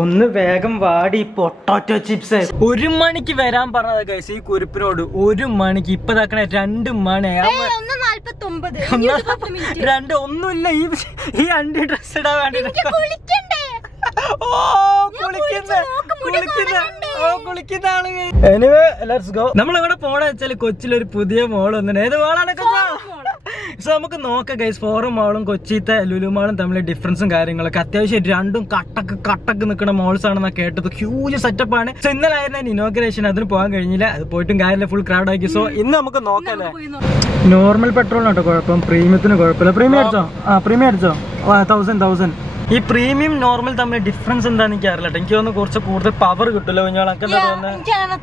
ഒന്ന് വേഗം വാടി പൊട്ടാറ്റോ ചിപ്സ്. 1 മണിക്ക് വരാൻ പറഞ്ഞത് ഗൈസ് ഈ കുരിപ്പിനോട്. 1 മണിക്ക് ഇപ്പൊ താക്കണ 2 മണി 2 ഒന്നുമില്ല. ഈ അണ്ടി ഡ്രസ് ഇടാൻ വേണ്ടി കുളിക്കുന്ന ആള്. Anyway let's go. നമ്മളെവിടെ പോണ വെച്ചാല് കൊച്ചിലൊരു പുതിയ മോൾ വന്നിട്ട്. ഏത് മോളാണ്? സോ നമുക്ക് നോക്കാം ഗൈസ്. ഫോറം മാളും കൊച്ചിത്തെ ലുലു മാളും തമ്മിൽ ഡിഫറൻസും കാര്യങ്ങളൊക്കെ. അത്യാവശ്യം രണ്ടും കട്ടക്ക് നിൽക്കുന്ന മോൾസ് ആണെന്നാ കേട്ടത്. ഹ്യൂജ് സെറ്റപ്പ് ആണ്. സോ ഇന്നലെ ആയിരുന്നു ഇനോഗ്രേഷൻ. അതിന് പോകാൻ കഴിഞ്ഞില്ല. അത് പോയിട്ടും കാര്യമില്ല, ഫുൾ ക്രൗഡ് ആക്കി. സോ ഇന്ന് നമുക്ക് നോക്കാല്ലേ. നോർമൽ പെട്രോളിനാട്ടോ കുഴപ്പം, പ്രീമിയത്തിന് കുഴപ്പമില്ല. പ്രീമിയം അടിച്ചോ? പ്രീമിയം അടിച്ചോ? 1000. ഈ പ്രീമിയം നോർമൽ തമ്മിൽ ഡിഫറൻസ് എന്താന്ന് എനിക്ക് അറിയില്ല. എനിക്ക് തോന്നുന്നു കുറച്ച് കൂടുതൽ പവർ കിട്ടുമല്ലോ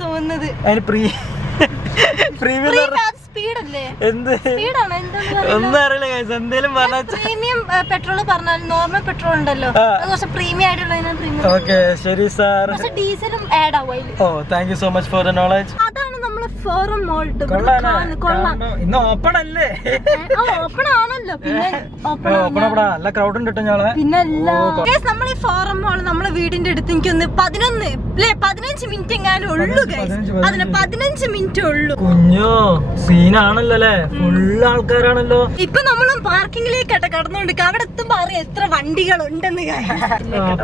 തോന്നുന്നത്. അതിന് പ്രീമിയം എന്ത് ഒന്നും അറിയില്ല ഗൈസ്. എന്തേലും പ്രീമിയം പെട്രോൾ പറഞ്ഞാൽ നോർമൽ പെട്രോൾ ഉണ്ടല്ലോ, പ്രീമിയം ആയിട്ടുള്ള. ഓക്കെ ശരി സാർ. ഡീസലും ആഡ് ആവും. Oh thank you so much for the knowledge. അതാണ് നമ്മള് ഫോറം മോൾ. ഇന്ന് ഓപ്പൺ അല്ലേ? ഓപ്പൺ ആണല്ലോ. പിന്നെ നല്ല ക്രൗഡ് ഉണ്ട് ഞങ്ങളെ. പിന്നെ നമ്മൾ ഈ ഫോറം മോൾ നമ്മളെ വീടിന്റെ അടുത്ത് എനിക്കൊന്ന് 15 മിനിറ്റ് എങ്ങാനും ഉള്ളൂ ഗൈസ്. അതിന് 15 മിനിറ്റ് ഉള്ളൂ. കുഞ്ഞോ സീനാണല്ലോ അല്ലേ? ഫുള്ള് ആൾക്കാരാണല്ലോ. ഇപ്പൊ നമ്മളും പാർക്കിങ്ങിലേക്കട്ടെ കടന്നുകൊണ്ട് അവിടെ എത്തുമ്പോ അറിയാം എത്ര വണ്ടികൾ ഉണ്ടെന്ന്.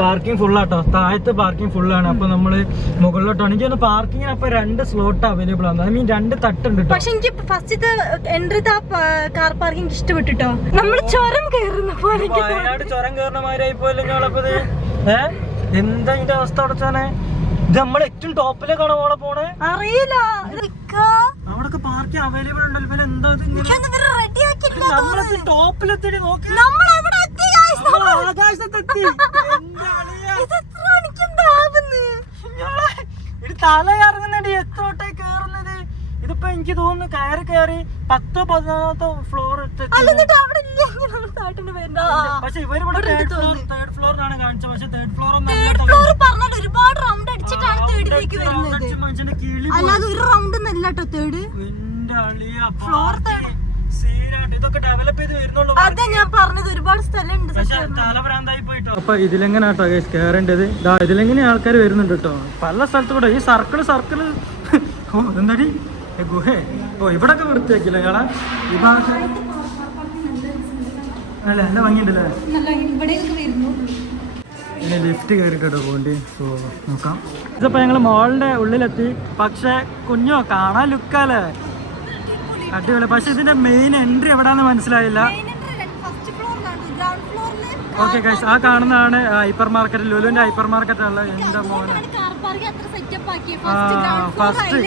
പാർക്കിംഗ് ഫുള്ളാട്ടോ. താഴത്ത് പാർക്കിംഗ് ഫുള്ളാണ്. അപ്പൊ നമ്മള് മുകളിലോട്ടോ. എനിക്ക് തോന്നുന്നു പാർക്കിങ്ങിന് അപ്പൊ 2 സ്ലോട്ട് അവൈലബിൾ ആണ്. I mean 2 തട്ടുണ്ട്. പക്ഷെ എനിക്ക് ഫസ്റ്റത്തെ എൻട്രി കാർ പാർക്കിംഗ് ഇഷ്ടപ്പെട്ടിട്ടോ. നമ്മള് ചുരം കയറുന്ന പോലെ. വയനാട് ചുരം കയറുന്ന മാതിരി പോയല്ലോ ഞങ്ങളപ്പത്. എന്താ ഇതിന്റെ അവസ്ഥ അടച്ചാനെ? ഇത് നമ്മൾ ഏറ്റവും ടോപ്പിലേക്കാണ് ഓളെ പോണേ. അറിയില്ല. അവിടൊക്കെ പാർക്കിംഗ് അവൈലബിൾ ഉണ്ടല്ലോ. എന്താ നമ്മളെത്തി ടോപ്പിലെത്തി. നോക്കി ആകാശത്തെത്തി. തല കറങ്ങുന്നടി. എത്രോട്ടെ കേറുന്നത്? ഇതിപ്പോ എനിക്ക് തോന്നുന്നു കയറി 10-11 ഫ്ലോർ. പക്ഷെ ഇവരിവിടെ തേർഡ് ഫ്ലോറിനാണ് കാണിച്ചത്. പക്ഷെ തേർഡ് ഫ്ലോർ ഒരുപാട് റൗണ്ട് അടിച്ചിട്ടാണ് തേർഡിലേക്ക് വരുന്നത്. അല്ലാതെ ഒരു റൗണ്ട് ഒന്നല്ല കേട്ടോ തേർഡ് ഫ്ലോർ. ഇതൊക്കെ ഡെവലപ്പ് ചെയ്ത് വരുന്നുള്ളൂ. അതെ ഞാൻ പറഞ്ഞത് ഒരുപാട് സ്ഥലമുണ്ട്. തലഭ്രാന്തായി പോയിട്ടോ. അപ്പൊ ഇതിലെങ്ങനെയാട്ടോ കയറേണ്ടത്? ഇതിലെങ്ങനെ ആൾക്കാർ വരുന്നുണ്ട് കേട്ടോ പല സ്ഥലത്തു കൂടെ. ഈ സർക്കിള് ഓ എന്താടി ഗുഹേ. ഓ ഇവിടൊക്കെ വൃത്തിയാക്കില്ല ഞങ്ങളെ ഈ ഭാഗ. അല്ല നല്ല ഭംഗിയുണ്ടല്ലേ? ഇനി ലിഫ്റ്റ് കയറിട്ടോ പോണ്ടി. സോ നോക്കാം. ഇതിപ്പോ ഞങ്ങള് മോളിന്റെ ഉള്ളിലെത്തി. പക്ഷെ കുഞ്ഞോ കാണാൻ ലുക്കല്ലേ? അടിപൊളി. പക്ഷെ ഇതിന്റെ മെയിൻ എൻട്രി എവിടാന്ന് മനസ്സിലായില്ല. ഓക്കെ ഗൈസ്, ആ കാണുന്നതാണ് ഹൈപ്പർ മാർക്കറ്റ്. ലുലുവിന്റെ ഹൈപ്പർ മാർക്കറ്റ് ഉള്ള. എന്റെ മോനെ ഫസ്റ്റ്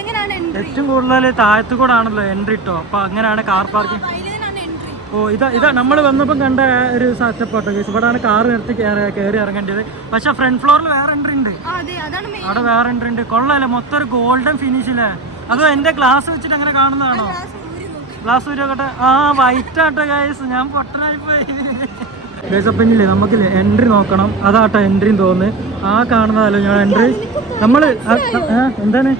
ഏറ്റവും കൂടുതൽ താഴത്തു കൂടെ ആണല്ലോ എൻട്രി ഇട്ടോ. അപ്പൊ അങ്ങനെയാണ് കാർ പാർക്കിംഗ്. ഓ ഇതാ നമ്മൾ വന്നപ്പോൾ കണ്ട ഒരു സെറ്റപ്പ് ആട്ടോ ഗൈസ്. ഇവിടെയാണ് കാർ നിർത്തി കയറി ഇറങ്ങേണ്ടത്. പക്ഷെ ഫ്രണ്ട് ഫ്ലോറിൽ വേറെ എൻട്രി ഉണ്ട്. അവിടെ വേറെ എൻട്രി ഉണ്ട്. കൊള്ളാല്ലേ? മൊത്തം ഒരു ഗോൾഡൻ ഫിനിഷില്ലേ? അതോ എന്റെ ഗ്ലാസ് വെച്ചിട്ട് അങ്ങനെ കാണുന്നതാണോ? ഗ്ലാസ് ഊരിയോട്ടെ. വൈറ്റ് ആട്ടോ ഗൈസ്. ഞാൻ പൊട്ടനായി പോയി ഗൈസ്. അപ്പം ഇല്ലേ നമുക്കില്ലേ എൻട്രി നോക്കണം. അതാട്ടോ എൻട്രിന്ന് തോന്നുന്നു. ആ കാണുന്നതല്ലോ ഞാൻ എൻട്രി. നമ്മള് എന്താണ്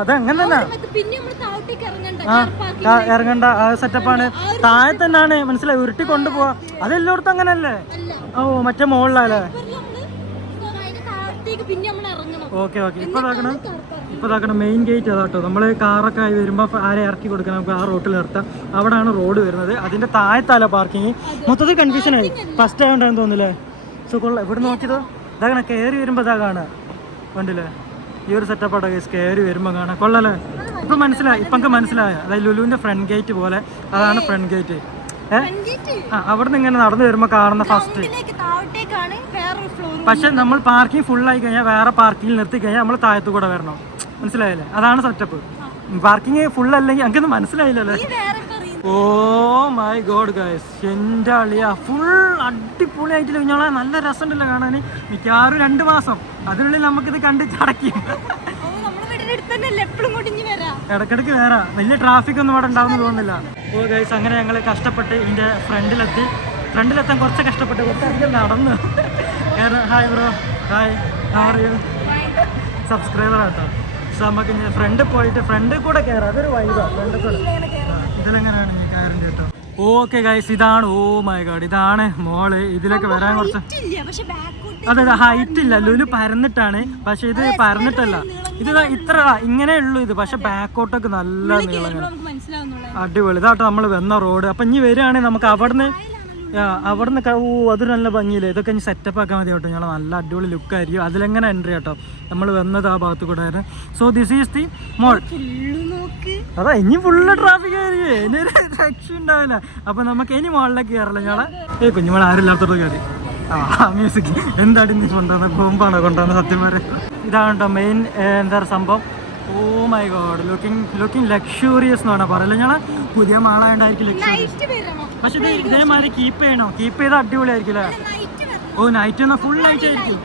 അതങ്ങനെ തന്നെ ഇറങ്ങണ്ട സെറ്റപ്പാണ്. താഴെ തന്നെയാണ് മനസ്സിലായി. ഉരുട്ടി കൊണ്ടുപോവാ. അതെല്ലായിടത്തും അങ്ങനല്ലേ? ഓ മറ്റേ മുകളിലല്ലേ? ഓക്കെ ഇപ്പൊ ഇതാക്കണം മെയിൻ ഗേറ്റ് അതാട്ടോ. നമ്മള് കാറൊക്കെ ആയി വരുമ്പോ ആരെ ഇറക്കി കൊടുക്കണം. നമുക്ക് ആ റോട്ടിൽ നിർത്താം. അവിടെയാണ് റോഡ് വരുന്നത്. അതിന്റെ താഴത്തല്ല പാർക്കിങ്. മൊത്തത്തിൽ കൺഫ്യൂഷൻ ആയി. ഫസ്റ്റ് ആയതുകൊണ്ടാന്ന് തോന്നില്ലേ? സോ കൊള്ളാം. ഇവിടെ നോക്കിയതോ ഇതാകണം. കയറി വരുമ്പോ ഇതാ കാണാം. കണ്ടില്ലേ? ഈ ഒരു സെറ്റപ്പ് ആട്ടോ ഗൈസ്. കയറി വരുമ്പോ കാണാം. കൊള്ളാല്ലേ? ഇപ്പൊ മനസ്സിലായി. ഇപ്പൊ നമുക്ക് മനസ്സിലായോ? അതായത് ലുലുവിന്റെ ഫ്രണ്ട് ഗേറ്റ് പോലെ. അതാണ് ഫ്രണ്ട് ഗേറ്റ്. അവിടെ നിന്ന് ഇങ്ങനെ നടന്നു വരുമ്പോ കാണുന്ന ഫസ്റ്റ്. പക്ഷെ നമ്മൾ പാർക്കിംഗ് ഫുൾ ആയി കഴിഞ്ഞാൽ വേറെ പാർക്കിങ്ങിൽ നിർത്തി കഴിഞ്ഞാൽ നമ്മൾ താഴത്തു കൂടെ വരണം. മനസ്സിലായില്ലേ? അതാണ് സെറ്റപ്പ്. പാർക്കിംഗ് ഫുൾ അല്ലെങ്കിൽ എനിക്കൊന്നും മനസ്സിലായില്ലല്ലേ? ഓ മൈ ഗോഡ് ഗൈസ്, എന്റെ അളിയാ ഫുൾ അടിപൊളിയായിട്ടില്ല കുഞ്ഞോളെ. നല്ല രസമുണ്ടല്ലോ കാണാൻ. മിക്കവാറും 2 മാസം അതിനുള്ളിൽ നമുക്കിത് കണ്ട് ചടക്കും. ഇടക്കിടക്ക് വരാം. വലിയ ട്രാഫിക് ഒന്നും ഇവിടെ ഉണ്ടാവുമെന്ന് തോന്നുന്നില്ല. ഓ ഗൈസ്, അങ്ങനെ ഞങ്ങൾ കഷ്ടപ്പെട്ട് ഇതിന്റെ ഫ്രണ്ടിലെത്താൻ കുറച്ച് കഷ്ടപ്പെട്ട് കുറച്ചധികം നടന്നു. Hi bro, hi, how are you? Subscriber ആട്ടോ. സോ നമുക്ക് ഫ്രണ്ട് പോയിട്ട് ഫ്രണ്ടിൽ കൂടെ കയറാം. അതൊരു വൈബാണ്. ഫ്രണ്ടിൽ കൂടെ ഇതിലെങ്ങനെയാണ് ഈ കയറിൻ്റെ കേട്ടോ. ഓക്കെ ഗൈസ്, ഇതാണ്. ഓ മൈ ഗോഡ്, ഇതാണ് മോള്. ഇതിലേക്ക് വരാൻ കുറച്ച് അതെ ഹൈറ്റ് ഇല്ല. ലുലു പരന്നിട്ടാണ്, പക്ഷെ ഇത് പരന്നിട്ടല്ല. ഇത് ഇത്ര ഇങ്ങനെ ഉള്ളു ഇത്, പക്ഷെ ബാക്കോട്ടൊക്കെ നല്ല നീളങ്ങൾ. അടിപൊളി. ഇതാട്ടോ നമ്മൾ വന്ന റോഡ്. അപ്പൊ ഇനി വരികയാണെങ്കിൽ നമുക്ക് അവിടുന്ന് ഓ അത് നല്ല ഭംഗിയില്ലേ. ഇതൊക്കെ ഇനി സെറ്റപ്പ് ആക്കാൻ മതി കേട്ടോ. ഞങ്ങൾ നല്ല അടിപൊളി ലുക്ക് ആയിരിക്കും. അതിലെങ്ങനെ എൻട്രി കേട്ടോ. നമ്മൾ വന്നത് ആ ഭാഗത്ത് കൂടെ ആയിരുന്നു. സോ ദിസ് ഈസ് ദി മോൾ. അതാ ഇനി ഫുള്ള് ട്രാഫിക് ആയിരിക്കും, ഇനി ഒരു രക്ഷ ഉണ്ടാവില്ല. അപ്പൊ നമുക്ക് ഇനി മോളിലേക്ക് കയറില്ല. ഞങ്ങളെ കുഞ്ഞുമോൾ ആരില്ലാത്തോട്ട് കയറി. മ്യൂസിക് എന്താണ് നീ കൊണ്ടുവന്നത്? ബോംബാണോ കൊണ്ടുവന്നത്? സത്യം പറയാം. ഇതാണ് കേട്ടോ മെയിൻ എന്താ സംഭവം. Oh my god, looking luxurious എന്ന് പറഞ്ഞാൽ പറയില്ല. ഞങ്ങളെ പുതിയ മാളായോണ്ടായിരിക്കും ലക്ഷൂറിയസ്. പക്ഷെ ഇത് ഇതേമാതിരി കീപ്പ് ചെയ്താൽ അടിപൊളിയായിരിക്കും അല്ലേ? ഓ നൈറ്റ് എന്നാൽ ഫുൾ നൈറ്റ് ആയിരിക്കും.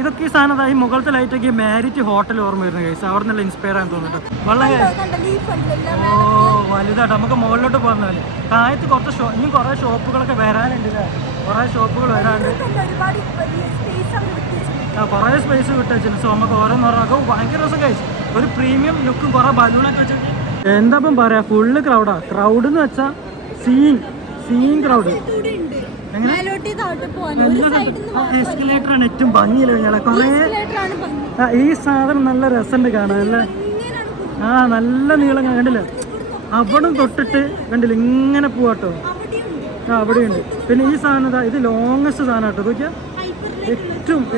ഇതൊക്കെ ഈ സാധനം ഈ മുകളിലത്തെ ലൈറ്റൊക്കെ മാരിറ്റ് ഹോട്ടൽ ഓർമ്മ വരുന്ന കേസ്. അവിടെ നിന്നുള്ള ഇൻസ്പയർ ആണെന്ന് തോന്നിട്ട് വളരെ വലുതായിട്ട് നമുക്ക് മുകളിലോട്ട് പോകുന്നതല്ലേ. താഴത്ത് കുറച്ച് ഇനിയും കുറേ ഷോപ്പുകളൊക്കെ വരാനുണ്ട് അല്ലേ? കുറേ ഷോപ്പുകൾ വരാനുണ്ട്. കുറേ സ്പേസ് വിട്ടുവെച്ചില്ല. സോ നമുക്ക് ഓരോന്നോരോക്കെ ഭയങ്കര ദിവസം കഴിച്ചു. ഒരു പ്രീമിയം ലുക്കും കുറേ ബലൂണൊക്കെ വെച്ചിട്ട് എന്താ ഇപ്പം പറയാ, ഫുള്ള് ക്രൗഡ് എന്ന് വെച്ചാൽ സീൻ ക്രൗഡ്. എസ്കലേറ്റർ ആണ് ഏറ്റവും ഭംഗിയില്ല. ഞങ്ങളെ കുറേ ഈ സാധനം നല്ല രസമുണ്ട് കാണാൻ അല്ലേ? നല്ല നീളം കണ്ടില്ലേ? അവിടെ തൊട്ടിട്ട് കണ്ടില്ല ഇങ്ങനെ പോവാട്ടോ. അവിടെയുണ്ട്. പിന്നെ ഈ സാധനം ഇത് ലോങ്ങസ്റ്റ് സാധനം കേട്ടോ. നോക്കിയാ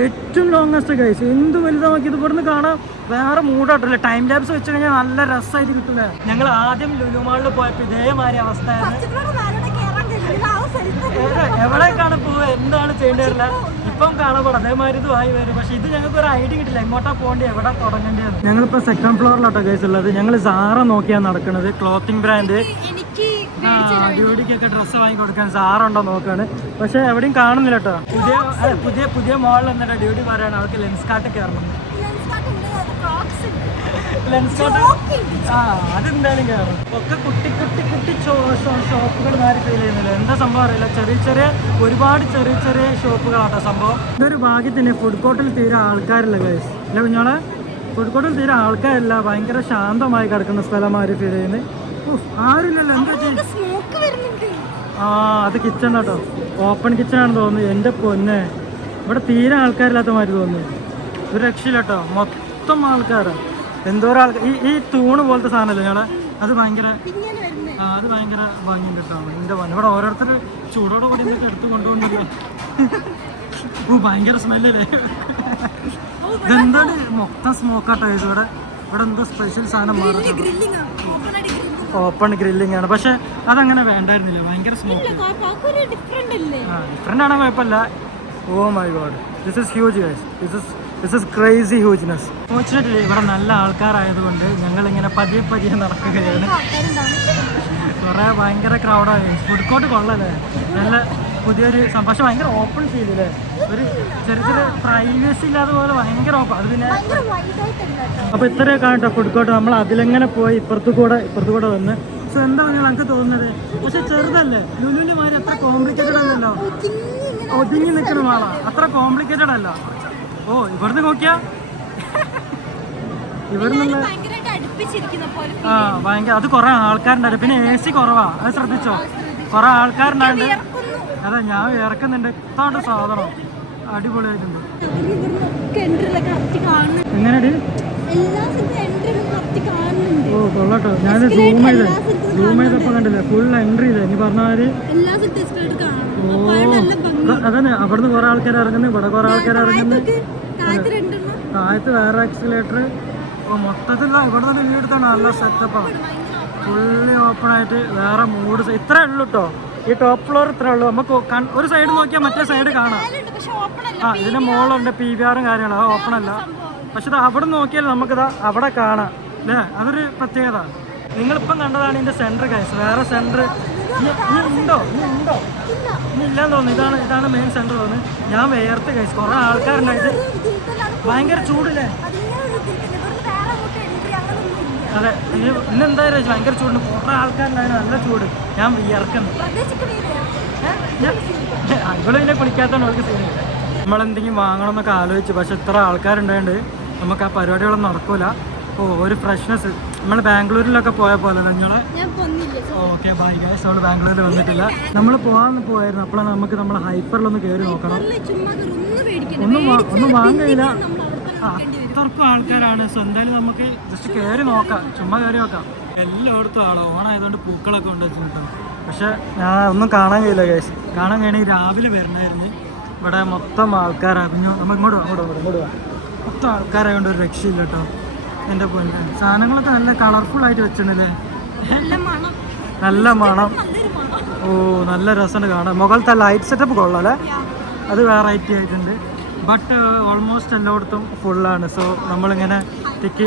ഏറ്റവും ലോങ്ങസ്റ്റ് ഗൈസ്. എന്ത് വലുതാക്കി ഇത് ഇവിടുന്ന് കാണാം. വേറെ മൂടാട്ടല്ലേ. ടൈം ലാബ്സ് വെച്ച് കഴിഞ്ഞാൽ നല്ല രസമായിട്ട് കിട്ടില്ലേ. ഞങ്ങൾ ആദ്യം ലുലു മാളിൽ പോയപ്പോൾ ഇതേമാതിരി അവസ്ഥയായിരുന്നു. എവിടേക്കാണ് പോവുക, എന്താണ് ചെയ്യേണ്ടതില്ല. ഇപ്പം കാണപ്പെടാം അതേമാതിരി ഇത് ആയി വരും. പക്ഷെ ഇത് ഞങ്ങൾക്ക് ഒരു ഐഡിയ കിട്ടില്ല, എങ്ങോട്ടാ പോകേണ്ടത്, എവിടെ തുടങ്ങേണ്ടത്. ഞങ്ങളിപ്പോൾ സെക്കൻഡ് ഫ്ലോറിലോട്ടോ ഗൈസ് ഉള്ളത്. ഞങ്ങൾ സാറ നോക്കിയാണ് നടക്കുന്നത്. ക്ലോത്തിങ് ബ്രാൻഡ് ഡ്യൂട്ടിക്കൊക്കെ ഡ്രസ്സ് വാങ്ങി കൊടുക്കാൻ സാറുണ്ടോ നോക്കാണ്. പക്ഷെ എവിടെയും കാണുന്നില്ല കേട്ടോ. പുതിയ മോളിൽ എന്നിട്ട് ഡ്യൂട്ടി പറയാണ് അവർക്ക് ലെൻസ് കാർട്ട് കയറണം. ലെൻസ് കാർട്ട് അതെന്തായാലും കയറും. ഒക്കെ കുട്ടി ഷോപ്പുകൾ മാറി ഫീൽ ചെയ്യുന്നില്ല. എന്താ സംഭവം അറിയില്ല. ഒരുപാട് ചെറിയ ഷോപ്പുകളാട്ടോ സംഭവം. ഇതൊരു ഭാഗ്യത്തിന് ഫുഡ് കോർട്ടിൽ തീരെ ആൾക്കാരില്ല ഗൈസ്. അല്ല കുഞ്ഞോളെ, ഫുഡ് കോർട്ടിൽ തീരെ ആൾക്കാരില്ല. ഭയങ്കര ശാന്തമായി കിടക്കുന്ന സ്ഥലമാര് ഫീൽ ചെയ്യുന്നത്. ആരുമില്ലല്ലോ. എന്താ അത് കിച്ചൺ കേട്ടോ. ഓപ്പൺ കിച്ചൺ ആണെന്ന് തോന്നുന്നു. എൻ്റെ പൊന്നെ, ഇവിടെ തീരെ ആൾക്കാരില്ലാത്ത മാതിരി തോന്നുന്നു. ഒരു രക്ഷയില്ല കേട്ടോ. മൊത്തം ആൾക്കാരാണ്. എന്തോരം ആൾക്കാർ. ഈ തൂണ് പോലത്തെ സാധനമല്ലേ ഞങ്ങളെ, അത് ഭയങ്കര ഭംഗിയുണ്ട് കേട്ടോ. എൻ്റെ പൊന്നെ, ഇവിടെ ഓരോരുത്തർ ചൂടോടെ കൂടി എന്തൊക്കെ എടുത്ത് കൊണ്ടുപോകുന്നില്ല. ഭയങ്കര സ്മെല്ലല്ലേ. ഇതെന്താണ് മൊത്തം സ്മോക്കാട്ടോ. ഇവിടെ എന്തോ സ്പെഷ്യൽ സാധനം ഓപ്പൺ ഗ്രില്ലിംഗ് ആണ്. പക്ഷെ അതങ്ങനെ വേണ്ടായിരുന്നില്ല. ഭയങ്കര സ്മോക്ക്. ഡിഫറെൻ്റ് ആണോ കുഴപ്പമില്ല. Oh my God, this is huge guys. This is crazy hugeness. Fortunately ഇവിടെ നല്ല ആൾക്കാരായതുകൊണ്ട് ഞങ്ങളിങ്ങനെ പതിയെ നടക്കുകയാണ്. കുറേ ഭയങ്കര ക്രൗഡായി. ഫുഡ് കോർട്ട് കൊള്ളല്ലേ, നല്ല പുതിയൊരു പക്ഷെ ഭയങ്കര ഓപ്പൺ ഫീലില്ലേ. ഒരു ചെറിയ പ്രൈവസി ഇല്ലാതെ പോലെ ഭയങ്കര ഓപ്പൺ. അത് പിന്നെ അപ്പോൾ ഇത്രയൊക്കെ കേട്ടോ ഫുഡ് കോർട്ട്. നമ്മൾ അതിലെങ്ങനെ പോയി ഇപ്പുറത്ത് കൂടെ വന്ന്. സോ എന്താണ് ഞങ്ങൾക്ക് തോന്നുന്നത്. പക്ഷെ ചെറുതല്ലേ, ലുലുവിൻ്റെ മാതിരി അത്ര കോംപ്ലിക്കേറ്റഡ് അല്ലല്ലോ. ഒതുങ്ങി നിൽക്കുന്ന മാളാ, അത്ര കോംപ്ലിക്കേറ്റഡ് അല്ല. ഓ ഇവിടുന്ന് നോക്കിയാ ഇവിടുന്ന് ഭയങ്കര അത് കുറെ ആൾക്കാരുണ്ടായിരുന്നു. പിന്നെ AC കുറവാ, അത് ശ്രദ്ധിച്ചോ. കുറെ ആൾക്കാരുണ്ടായിട്ട് അതെ ഞാൻ ഇറക്കുന്നുണ്ട്. ഇതാണ് സാധനം, അടിപൊളിയായിട്ടുണ്ട്. എങ്ങനെയാണ്? ഓ കൊള്ളട്ടോ. ഞാൻ സൂം ചെയ്തപ്പോ കണ്ടില്ലേ, ഫുൾ എൻട്രി ഇല്ലേ നീ പറഞ്ഞ മാതിരി. ഓ അതന്നെ, അവിടുന്ന് കുറെ ആൾക്കാർ ഇറങ്ങുന്നു, ഇവിടെ കുറെ ആൾക്കാർ ഇറങ്ങുന്നു. താഴത്ത് വേറെ എക്സിലേറ്റർ. ഓ മൊത്തത്തിൽ ഇവിടെ തന്നെ വീടെടുത്താണ് നല്ല സെറ്റപ്പാണ്. ഫുള്ളി ഓപ്പൺ ആയിട്ട് വേറെ മൂഡ്. ഇത്രേ ഉള്ളൂ കേട്ടോ ഈ ടോപ്പ് ഫ്ലോർ. ഇത്രേ ഉള്ളൂ. നമുക്ക് ഒരു സൈഡ് നോക്കിയാൽ മറ്റേ സൈഡ് കാണാം. ഇതിന്റെ മുകളിലുണ്ട് PVR കാര്യങ്ങളും. അത് ഓപ്പൺ അല്ല. പക്ഷെ ഇത് അവിടെ നോക്കിയാൽ നമുക്കിതാ അവിടെ കാണാം അല്ലേ. അതൊരു പ്രത്യേകത. നിങ്ങളിപ്പം കണ്ടതാണ് ഇതിന്റെ സെന്റർ ഗൈസ്. വേറെ സെന്റർ ഉണ്ടോ? ഇനി ഇല്ലാന്ന് തോന്നുന്നു. ഇതാണ് മെയിൻ സെന്റർ തോന്നുന്നു. ഞാൻ വേർത്ത് ഗൈസ്. കുറെ ആൾക്കാരുണ്ടായിട്ട് ഭയങ്കര ചൂടില്ലേ. അതെ ഇന്നെന്തായാലും ഭയങ്കര ചൂടുണ്ട്. കുറെ ആൾക്കാരുണ്ടായിരുന്നു, നല്ല ചൂട്. ഞാൻ വിയർക്കുന്നു. ഇവിടെ പിന്നെ കുളിക്കാത്തതുകൊണ്ട് അവർക്ക് സീനില്ല. നമ്മളെന്തെങ്കിലും വാങ്ങണം എന്നൊക്കെ ആലോചിച്ചു. പക്ഷെ ഇത്ര ആൾക്കാരുണ്ടായത് നമുക്ക് ആ പരിപാടികളൊന്നും നടക്കൂല. ഓ ഒരു ഫ്രഷ്നെസ് നമ്മൾ ബാംഗ്ലൂരിലൊക്കെ പോയ പോലെ ഞങ്ങളെ ഞാൻ പൊന്നില്ല. Okay bye guys. നമ്മൾ ബാംഗ്ലൂരിൽ വന്നിട്ടില്ല. നമ്മൾ പോയായിരുന്നു. അപ്പോഴാണ് നമുക്ക് നമ്മളെ ഹൈപ്പറിലൊന്ന് കയറി നോക്കണം. ഒന്നും വാങ്ങില്ല. അത്രക്കും ആൾക്കാരാണ്. സോ എന്തായാലും നമുക്ക് ജസ്റ്റ് കയറി നോക്കാം. ചുമ്മാ കയറി നോക്കാം. എല്ലായിടത്തും ആളോ ഓണായതുകൊണ്ട് പൂക്കളൊക്കെ ഉണ്ട് വെച്ചിട്ടോ. പക്ഷെ ഞാൻ ഒന്നും കാണാൻ കഴിയില്ല ഗൈസ്. കാണാൻ കഴിയണമെങ്കിൽ രാവിലെ വരണമായിരുന്നു. ഇവിടെ മൊത്തം ആൾക്കാരറിഞ്ഞു. നമ്മൾ ഇങ്ങോട്ട് വാ. മൊത്തം ആൾക്കാരായതുകൊണ്ട് ഒരു രക്ഷയില്ല കേട്ടോ. എൻ്റെ പൊന്നെ സാധനങ്ങളൊക്കെ നല്ല കളർഫുൾ ആയിട്ട് വെച്ചിട്ടുണ്ടല്ലേ. നല്ല മണം. ഓ നല്ല രസമുണ്ട് കാണാൻ. മുകളിലത്തെ ലൈറ്റ് സെറ്റപ്പ് കൊള്ളാം അല്ലേ. അത് വെറൈറ്റി ആയിട്ടുണ്ട്. ബട്ട് ഓൾമോസ്റ്റ് എല്ലായിടത്തും ഫുള്ളാണ്. സോ നമ്മളിങ്ങനെ തിക്ക്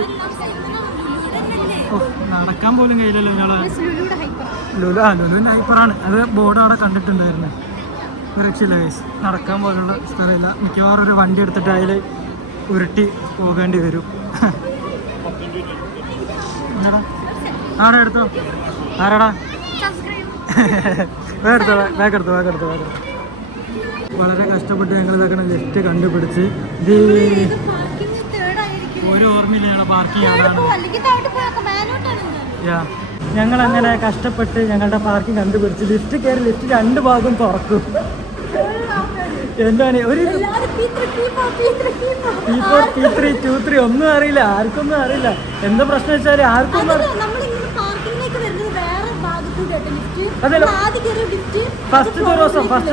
നടക്കാൻ പോലും കഴിയില്ലല്ലോ ഞങ്ങൾ. ലുലുവിൻ്റെ ഹൈപ്പറാണ്. അത് ബോർഡ് അവിടെ കണ്ടിട്ടുണ്ടായിരുന്നു. രക്ഷയില്ല ഗൈസ്. നടക്കാൻ പോലുള്ള സ്ഥലമില്ല. മിക്കവാറും ഒരു വണ്ടി എടുത്തിട്ട് അതിൽ ഉരുട്ടി പോകേണ്ടി വരും. എന്നാടാ ആടെ എടുത്തോ. ആരാടാ വേഗെടുത്തോ. വളരെ കഷ്ടപ്പെട്ട് ഞങ്ങൾ ഇതൊക്കെ ലിഫ്റ്റ് കണ്ടുപിടിച്ച് ഇത് ഒരു ഓർമ്മയില്ല ഞങ്ങളെ പാർക്കിംഗ് ആണാണ്. ഞങ്ങൾ അങ്ങനെ കഷ്ടപ്പെട്ട് ഞങ്ങളുടെ പാർക്കിംഗ് കണ്ടുപിടിച്ച് ലിഫ്റ്റ് കയറി. ലിഫ്റ്റ് 2 ഭാഗം തുറക്കും. എന്താണ് ഒരു P4 P3 2 3 ഒന്നും അറിയില്ല. ആർക്കൊന്നും അറിയില്ല. എന്താ പ്രശ്നം വെച്ചാൽ ആർക്കും അതല്ല. ഫസ്റ്റ്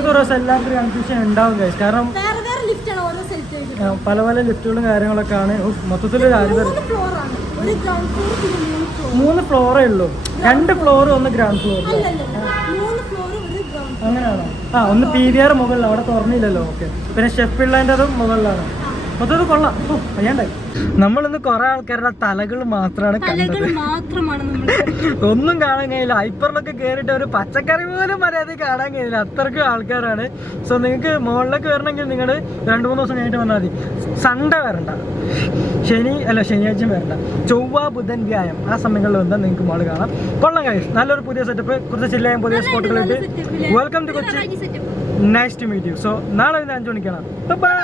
ദിവസം എല്ലാവർക്കും കൺഫ്യൂഷൻ ഉണ്ടാവും ഗൈസ്. കാരണം പല ലിഫ്റ്റുകളും കാര്യങ്ങളൊക്കെ ആണ്. മൊത്തത്തിലൊരു 3 ഫ്ലോറേ ഉള്ളൂ. 2 ഫ്ലോർ, 1 ഗ്രൗണ്ട് ഫ്ലോർ. അങ്ങനെയാണോ? ഒന്ന് PVR മുകളിൽ അവിടെ തുറന്നില്ലല്ലോ. ഓക്കെ. പിന്നെ ഷെഫ് പിള്ളേൻ്റെതും മുകളിലാണ്. മൊത്തം കൊള്ളാം. അയ്യാണ്ടായി. നമ്മളിന്ന് കുറെ ആൾക്കാരുടെ തലകൾ മാത്രമാണ് കണ്ടത്. ഒന്നും കാണാൻ കഴിയില്ല. ഹൈപ്പറിലൊക്കെ കയറിയിട്ട് ഒരു പച്ചക്കറി പോലും മര്യാദ കാണാൻ കഴിയില്ല. അത്രയ്ക്കും ആൾക്കാരാണ്. സോ നിങ്ങൾക്ക് മുകളിലൊക്കെ വരണമെങ്കിൽ നിങ്ങൾ 2-3 ദിവസം കഴിഞ്ഞിട്ട് വന്നാൽ മതി. സൺഡേ വരണ്ട, ശനിയാഴ്ചയും വരണ്ട. ചൊവ്വ ബുധൻ വ്യാഴം ആ സമയങ്ങളിൽ വന്നാൽ നിങ്ങൾക്ക് മോള് കാണാം. കൊള്ളാം കഴിയും. നല്ലൊരു പുതിയ സെറ്റപ്പ്, കുറച്ച് ചില്ലയും പുതിയ സ്പോട്ടുകളായിട്ട്. Welcome to Kochi. Nice to meet you. So നാളെ 5 മണിക്കാണ്. ബൈ.